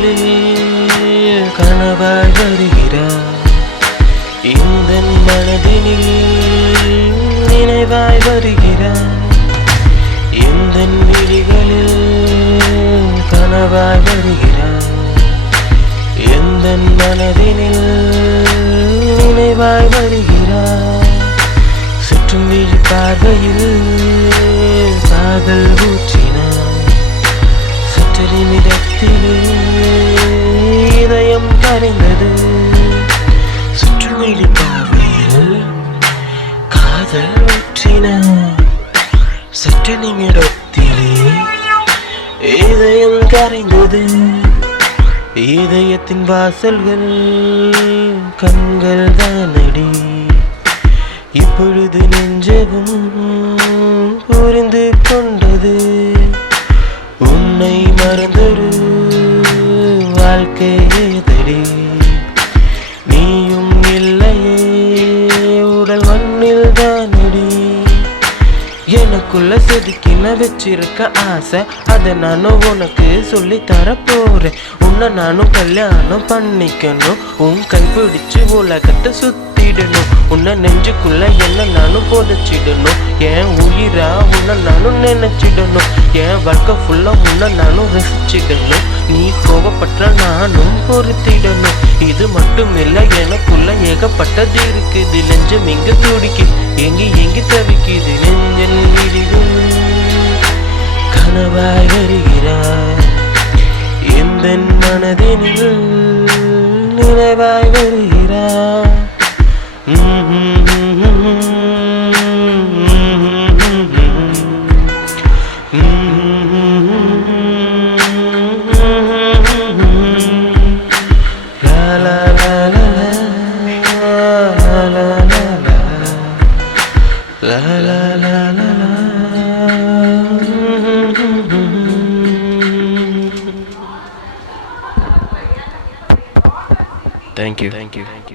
விழிகளில் கனவாய் வருகிறாய். இந்த மனதினில் நினைவாய் வருகிறாய். இந்த விழிகளில் கனவாய் வருகிறாய். இந்த மனதினில் நினைவாய் வருகிறாய். சுற்றும் விழி பார்வையில் காதல் ஊற்றினாய். சற்று நிமிடத்திலே இதயம் கரைந்தது. சுற்றும் விழி பார்வையில் காதல் ஊற்றினாய். சற்று நிமிடத்திலே இதயம் கரைந்தது. இதயத்தின் வாசல்கள் கண்கள் தானடி. இப்பொழுது நெஞ்சகம் புரிந்து கொண்டது. உன்னை மறந்தொரு வாழ்க்கையேதடி. நீயும் இல்லையே உடல் மண்ணில் தானடி. எனக்குள்ள செதுக்கின வச்சிருக்க ஆசை, அதை நானும் உனக்கு சொல்லி தர போறேன். உன்னை நானும் கல்யாணம் பண்ணிக்கணும். உன் கைப்பிடிச்சு உலகத்தை சுத்திடணும். உன்னை நெஞ்சுக்குள்ள என்ன நானும் புதைச்சிடணும். என் உயிரா உன்னை நானும் நினைச்சிடணும். என் வாழ்க்கை ஃபுல்லா உன்னை நானும் ரசிச்சிடணும். நீ கோபப்பட்ட நானும் பொறுத்திடணும். இது மட்டும் இல்லை, எனக்குள்ள ஏகப்பட்டது இருக்குது. நெஞ்சம் எங்க துடிக்குது, எங்கி தவிக்குது. நெஞ்சன் விழிகள் கனவாய் வருகிறாய். இந்த மனதினில் நினைவாய் வருகிறாய். Thank you.